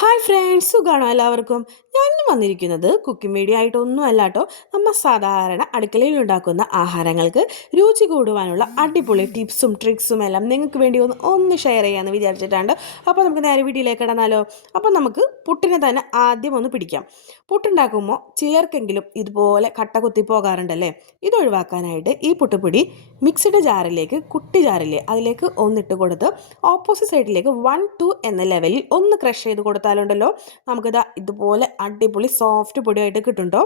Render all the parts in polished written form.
Hi friends, സുഖമാണോ എല്ലാവർക്കും? ഞാനിന്ന് വന്നിരിക്കുന്നത് കുക്കിംഗ് വീഡിയോ ആയിട്ടൊന്നും അല്ലാട്ടോ. നമ്മൾ സാധാരണ അടുക്കളയിൽ ഉണ്ടാക്കുന്ന ആഹാരങ്ങൾക്ക് രുചി കൂടുവാനുള്ള അടിപൊളി ടിപ്സും ട്രിക്സും എല്ലാം നിങ്ങൾക്ക് വേണ്ടി ഒന്ന് ഷെയർ ചെയ്യാമെന്ന് വിചാരിച്ചിട്ടുണ്ട്. അപ്പോൾ നമുക്ക് നേരെ വീഡിയോയിലേക്ക് ഇടന്നാലോ. അപ്പോൾ നമുക്ക് പുട്ടിനെ തന്നെ ആദ്യം ഒന്ന് പിടിക്കാം. പുട്ടുണ്ടാക്കുമ്പോൾ ചിലർക്കെങ്കിലും ഇതുപോലെ കട്ട കുത്തി പോകാറുണ്ടല്ലേ. ഇതൊഴിവാക്കാനായിട്ട് ഈ പുട്ടുപൊടി മിക്സിഡ് ജാറിലേക്ക്, കുട്ടി ജാറില്ലേ അതിലേക്ക് ഒന്നിട്ട് കൊടുത്ത് ഓപ്പോസിറ്റ് സൈഡിലേക്ക് 1-2 എന്ന ലെവലിൽ ഒന്ന് ക്രഷ് ചെയ്ത് കൊടുത്താലുണ്ടല്ലോ നമുക്കിത് ഇതുപോലെ അടിപൊളി സോഫ്റ്റ് പൊടിയായിട്ട് കിട്ടുന്നുണ്ടോ.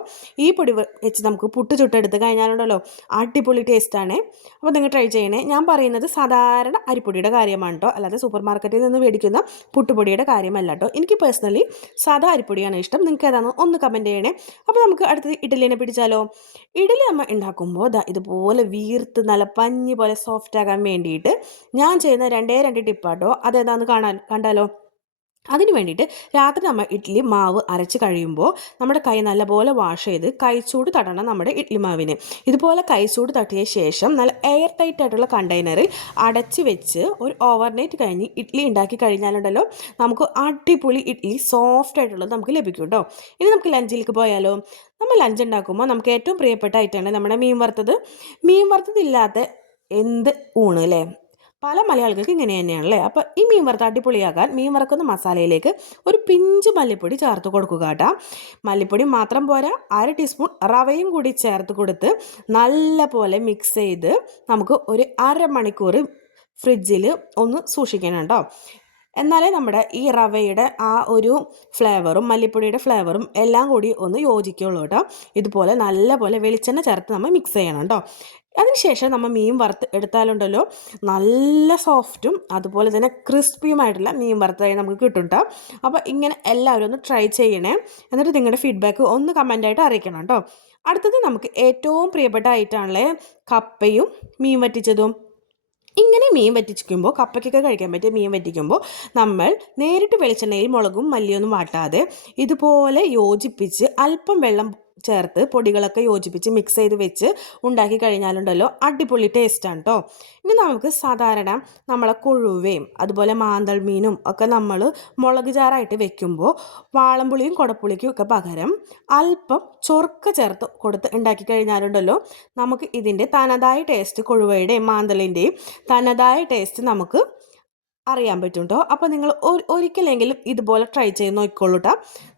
ഈ പൊടി വെച്ച് നമുക്ക് പുട്ട് ചുട്ടെടുത്ത് കഴിഞ്ഞാലുണ്ടല്ലോ അടിപൊളി ടേസ്റ്റാണ്. അപ്പോൾ നിങ്ങൾ ട്രൈ ചെയ്യണേ. ഞാൻ പറയുന്നത് സാധാരണ അരിപ്പൊടിയുടെ കാര്യമാണ് കേട്ടോ, അല്ലാതെ സൂപ്പർ മാർക്കറ്റിൽ നിന്ന് മേടിക്കുന്ന പുട്ടുപൊടിയുടെ കാര്യമല്ല കേട്ടോ. എനിക്ക് പേഴ്സണലി സാധാ അരിപ്പൊടിയാണ് ഇഷ്ടം. നിങ്ങൾക്ക് ഏതാണ് ഒന്ന് കമൻറ്റ് ചെയ്യണേ. അപ്പോൾ നമുക്ക് അടുത്തത് ഇഡ്ഡലിനെ പിടിച്ചാലോ. ഇഡ്ഡലി നമ്മൾ ഉണ്ടാക്കുമ്പോൾ ഇതുപോലെ വീർത്ത് നല്ല പഞ്ഞി പോലെ സോഫ്റ്റ് ആകാൻ വേണ്ടിയിട്ട് ഞാൻ ചെയ്യുന്ന രണ്ട് ടിപ്പാട്ടോ. അതേതാണെന്ന് കണ്ടാലോ. അതിന് വേണ്ടിയിട്ട് രാത്രി നമ്മൾ ഇഡ്ഡലി മാവ് അരച്ച് കഴിയുമ്പോൾ നമ്മുടെ കൈ നല്ലപോലെ വാഷ് ചെയ്ത് കൈച്ചൂട് തടണം നമ്മുടെ ഇഡ്ഡലി മാവിന്. ഇതുപോലെ കൈച്ചൂട് തട്ടിയ ശേഷം നല്ല എയർ ടൈറ്റ് ആയിട്ടുള്ള കണ്ടെയ്നറിൽ അടച്ച് വെച്ച് ഒരു ഓവർനൈറ്റ് കഴിഞ്ഞ് ഇഡ്ഡലി ഉണ്ടാക്കി കഴിഞ്ഞാലുണ്ടല്ലോ നമുക്ക് അടിപൊളി ഇഡ്ഡലി സോഫ്റ്റ് ആയിട്ടുള്ളത് നമുക്ക് ലഭിക്കും കേട്ടോ. ഇനി നമുക്ക് ലഞ്ചിലേക്ക് പോയാലോ. നമ്മൾ ലഞ്ച് ഉണ്ടാക്കുമ്പോൾ നമുക്ക് ഏറ്റവും പ്രിയപ്പെട്ട ഐറ്റമാണ് നമ്മുടെ മീൻ വറുത്തത്. മീൻ വറുത്തതില്ലാത്ത എന്ത് ഊണ് അല്ലേ. പല മലയാളികൾക്ക് ഇങ്ങനെ തന്നെയാണല്ലേ. അപ്പോൾ ഈ മീൻ വറുത്ത് അടിപൊളിയാക്കാൻ മീൻ വറുക്കുന്ന മസാലയിലേക്ക് ഒരു പിഞ്ച് മല്ലിപ്പൊടി ചേർത്ത് കൊടുക്കുക കേട്ടോ. മല്ലിപ്പൊടി മാത്രം പോരാ, 1/2 ടീസ്പൂൺ റവയും കൂടി ചേർത്ത് കൊടുത്ത് നല്ല പോലെ മിക്സ് ചെയ്ത് നമുക്ക് ഒരു അരമണിക്കൂർ ഫ്രിഡ്ജിൽ ഒന്ന് സൂക്ഷിക്കണം കേട്ടോ. എന്നാലേ നമ്മുടെ ഈ റവയുടെ ആ ഒരു ഫ്ലേവറും മല്ലിപ്പൊടിയുടെ ഫ്ലേവറും എല്ലാം കൂടി ഒന്ന് യോജിക്കുള്ളൂ കേട്ടോ. ഇതുപോലെ നല്ല പോലെ വെളിച്ചെണ്ണ ചേർത്ത് നമ്മൾ മിക്സ് ചെയ്യണം കേട്ടോ. അതിനുശേഷം നമ്മൾ മീൻ വറുത്ത് എടുത്താലുണ്ടല്ലോ നല്ല സോഫ്റ്റും അതുപോലെ തന്നെ ക്രിസ്പിയുമായിട്ടുള്ള മീൻ വറുത്തതായി നമുക്ക് കിട്ടും കേട്ടോ. അപ്പോൾ ഇങ്ങനെ എല്ലാവരും ഒന്ന് ട്രൈ ചെയ്യണേ. എന്നിട്ട് നിങ്ങളുടെ ഫീഡ്ബാക്ക് ഒന്ന് കമൻ്റായിട്ട് അറിയിക്കണം കേട്ടോ. അടുത്തത് നമുക്ക് ഏറ്റവും പ്രിയപ്പെട്ട ഐറ്റമാണല്ലേ കപ്പയും മീൻ വറ്റിച്ചതും. ഇങ്ങനെ മീൻ വറ്റിക്കുമ്പോൾ കപ്പയ്ക്കൊക്കെ കഴിക്കാൻ പറ്റിയ മീൻ വറ്റിക്കുമ്പോൾ നമ്മൾ നേരിട്ട് വെളിച്ചെണ്ണയിൽ മുളകും മല്ലിയൊന്നും വാട്ടാതെ ഇതുപോലെ യോജിപ്പിച്ച് അല്പം വെള്ളം ചേർത്ത് പൊടികളൊക്കെ യോജിപ്പിച്ച് മിക്സ് ചെയ്ത് വെച്ച് ഉണ്ടാക്കി കഴിഞ്ഞാലുണ്ടല്ലോ അടിപൊളി ടേസ്റ്റാണ് കേട്ടോ. ഇനി നമുക്ക് സാധാരണ നമ്മളെ കൊഴുവയും അതുപോലെ മാന്തൾ മീനും ഒക്കെ നമ്മൾ മുളക് ചാറായിട്ട് വെക്കുമ്പോൾ വാളംപുളിയും കുടപ്പുളിക്കും ഒക്കെ പകരം അല്പം ചൊറുക്ക ചേർത്ത് കൊടുത്ത് ഉണ്ടാക്കി കഴിഞ്ഞാലുണ്ടല്ലോ നമുക്ക് ഇതിൻ്റെ തനതായ ടേസ്റ്റ്, കൊഴുവയുടെയും മാന്തളിൻ്റെയും തനതായ ടേസ്റ്റ് നമുക്ക് അറിയാൻ പറ്റും കേട്ടോ. അപ്പോൾ നിങ്ങൾ ഒരിക്കലെങ്കിലും ഇതുപോലെ ട്രൈ ചെയ്ത് നോക്കിക്കോളൂ കേട്ടോ.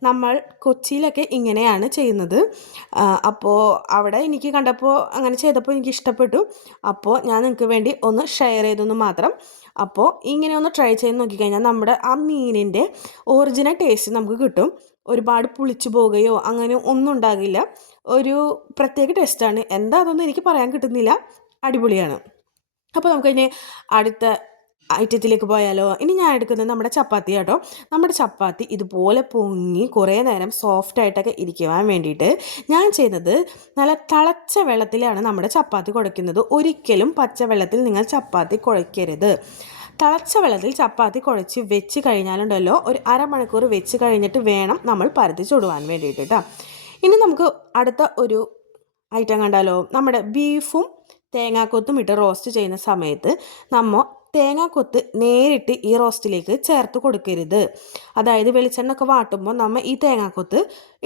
നമ്മൾ കൊച്ചിയിലൊക്കെ ഇങ്ങനെയാണ് ചെയ്യുന്നത്. അപ്പോൾ അവിടെ എനിക്ക് കണ്ടപ്പോൾ അങ്ങനെ ചെയ്തപ്പോൾ എനിക്ക് ഇഷ്ടപ്പെട്ടു. അപ്പോൾ ഞാൻ നിങ്ങൾക്ക് വേണ്ടി ഒന്ന് ഷെയർ ചെയ്തെന്ന് മാത്രം. അപ്പോൾ ഇങ്ങനെ ഒന്ന് ട്രൈ ചെയ്ത് നോക്കിക്കഴിഞ്ഞാൽ നമ്മുടെ ആ മീനിൻ്റെ ഒറിജിനൽ ടേസ്റ്റ് നമുക്ക് കിട്ടും. ഒരുപാട് പുളിച്ചു പോവുകയോ അങ്ങനെ ഒന്നും ഉണ്ടാകില്ല. ഒരു പ്രത്യേക ടേസ്റ്റാണ്. എന്താ അതൊന്നും എനിക്ക് പറയാൻ കിട്ടുന്നില്ല. അടിപൊളിയാണ്. അപ്പോൾ നമുക്കതിന് അടുത്ത ഐറ്റത്തിലേക്ക് പോയാലോ. ഇനി ഞാൻ എടുക്കുന്നത് നമ്മുടെ ചപ്പാത്തി കേട്ടോ. നമ്മുടെ ചപ്പാത്തി ഇതുപോലെ പൊങ്ങി കുറേ നേരം സോഫ്റ്റ് ആയിട്ടൊക്കെ ഇരിക്കുവാൻ വേണ്ടിയിട്ട് ഞാൻ ചെയ്യുന്നത് നല്ല തിളച്ച വെള്ളത്തിലാണ് നമ്മുടെ ചപ്പാത്തി കുഴയ്ക്കുന്നത്. ഒരിക്കലും പച്ചവെള്ളത്തിൽ നിങ്ങൾ ചപ്പാത്തി കുഴയ്ക്കരുത്. തിളച്ച വെള്ളത്തിൽ ചപ്പാത്തി കുഴച്ച് വെച്ച് കഴിഞ്ഞാലുണ്ടല്ലോ ഒരു അരമണിക്കൂർ വെച്ച് കഴിഞ്ഞിട്ട് വേണം നമ്മൾ പരത്തി ചുടുവാൻ വേണ്ടിയിട്ട് കേട്ടോ. ഇനി നമുക്ക് അടുത്ത ഒരു ഐറ്റം കണ്ടാലോ. നമ്മുടെ ബീഫും തേങ്ങാക്കൊത്തും ഇട്ട് റോസ്റ്റ് ചെയ്യുന്ന സമയത്ത് നമ്മൾ തേങ്ങാക്കൊത്ത് നേരിട്ട് ഈ റോസ്റ്റിലേക്ക് ചേർത്ത് കൊടുക്കരുത്. അതായത് വെളിച്ചെണ്ണ ഒക്കെ വാട്ടുമ്പോൾ നമ്മൾ ഈ തേങ്ങാക്കൊത്ത്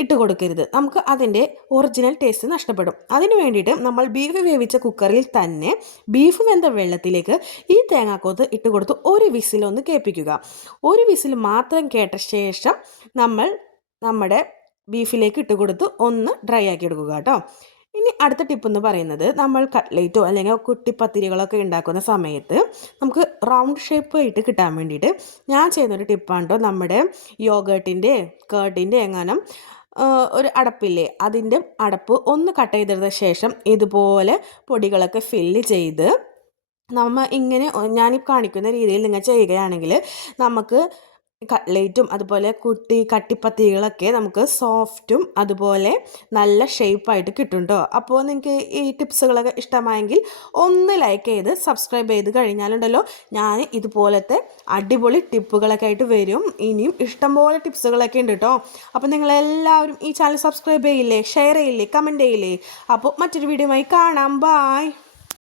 ഇട്ട് കൊടുക്കരുത്. നമുക്ക് അതിൻ്റെ ഒറിജിനൽ ടേസ്റ്റ് നഷ്ടപ്പെടും. അതിന് വേണ്ടിയിട്ട് നമ്മൾ ബീഫ് വേവിച്ച കുക്കറിൽ തന്നെ ബീഫ് വെന്ത വെള്ളത്തിലേക്ക് ഈ തേങ്ങാക്കൊത്ത് ഇട്ട് കൊടുത്ത് ഒരു വിസിലൊന്ന് കേൾപ്പിക്കുക. ഒരു വിസിൽ മാത്രം കേട്ട ശേഷം നമ്മൾ നമ്മുടെ ബീഫിലേക്ക് ഇട്ട് കൊടുത്ത് ഒന്ന് ഡ്രൈ ആക്കി എടുക്കുക കേട്ടോ. ഇനി അടുത്ത ടിപ്പ് എന്ന് പറയുന്നത് നമ്മൾ കട്ട്ലേറ്റോ അല്ലെങ്കിൽ കുട്ടിപ്പത്തിരികളൊക്കെ ഉണ്ടാക്കുന്ന സമയത്ത് നമുക്ക് റൗണ്ട് ഷേപ്പ് ആയിട്ട് കിട്ടാൻ വേണ്ടിയിട്ട് ഞാൻ ചെയ്യുന്നൊരു ടിപ്പാണ് കേട്ടോ. നമ്മുടെ യോഗേർട്ടിൻ്റെ കേർട്ടിൻ്റെ എങ്ങാനും ഒരു അടപ്പില്ലേ, അതിൻ്റെ അടപ്പ് ഒന്ന് കട്ട് ചെയ്തെടുത്ത ശേഷം ഇതുപോലെ പൊടികളൊക്കെ ഫില്ല് ചെയ്ത് നമ്മൾ ഇങ്ങനെ ഞാനീ കാണിക്കുന്ന രീതിയിൽ നിങ്ങൾ ചെയ്യുകയാണെങ്കിൽ നമുക്ക് കട്ട്ലേറ്റും അതുപോലെ കട്ടിപ്പത്തികളൊക്കെ നമുക്ക് സോഫ്റ്റും അതുപോലെ നല്ല ഷേപ്പായിട്ട് കിട്ടും കേട്ടോ. അപ്പോൾ നിങ്ങൾക്ക് ഈ ടിപ്സുകളൊക്കെ ഇഷ്ടമായെങ്കിൽ ഒന്ന് ലൈക്ക് ചെയ്ത് സബ്സ്ക്രൈബ് ചെയ്ത് കഴിഞ്ഞാലുണ്ടല്ലോ ഞാൻ ഇതുപോലത്തെ അടിപൊളി ടിപ്പുകളൊക്കെ ആയിട്ട് വരും. ഇനിയും ഇഷ്ടംപോലെ ടിപ്സുകളൊക്കെ ഉണ്ട് കേട്ടോ. അപ്പോൾ നിങ്ങളെല്ലാവരും ഈ ചാനൽ സബ്സ്ക്രൈബ് ചെയ്യില്ലേ, ഷെയർ ചെയ്യില്ലേ, കമൻറ്റ് ചെയ്യില്ലേ. അപ്പോൾ മറ്റൊരു വീഡിയോയുമായി കാണാം. ബായ്.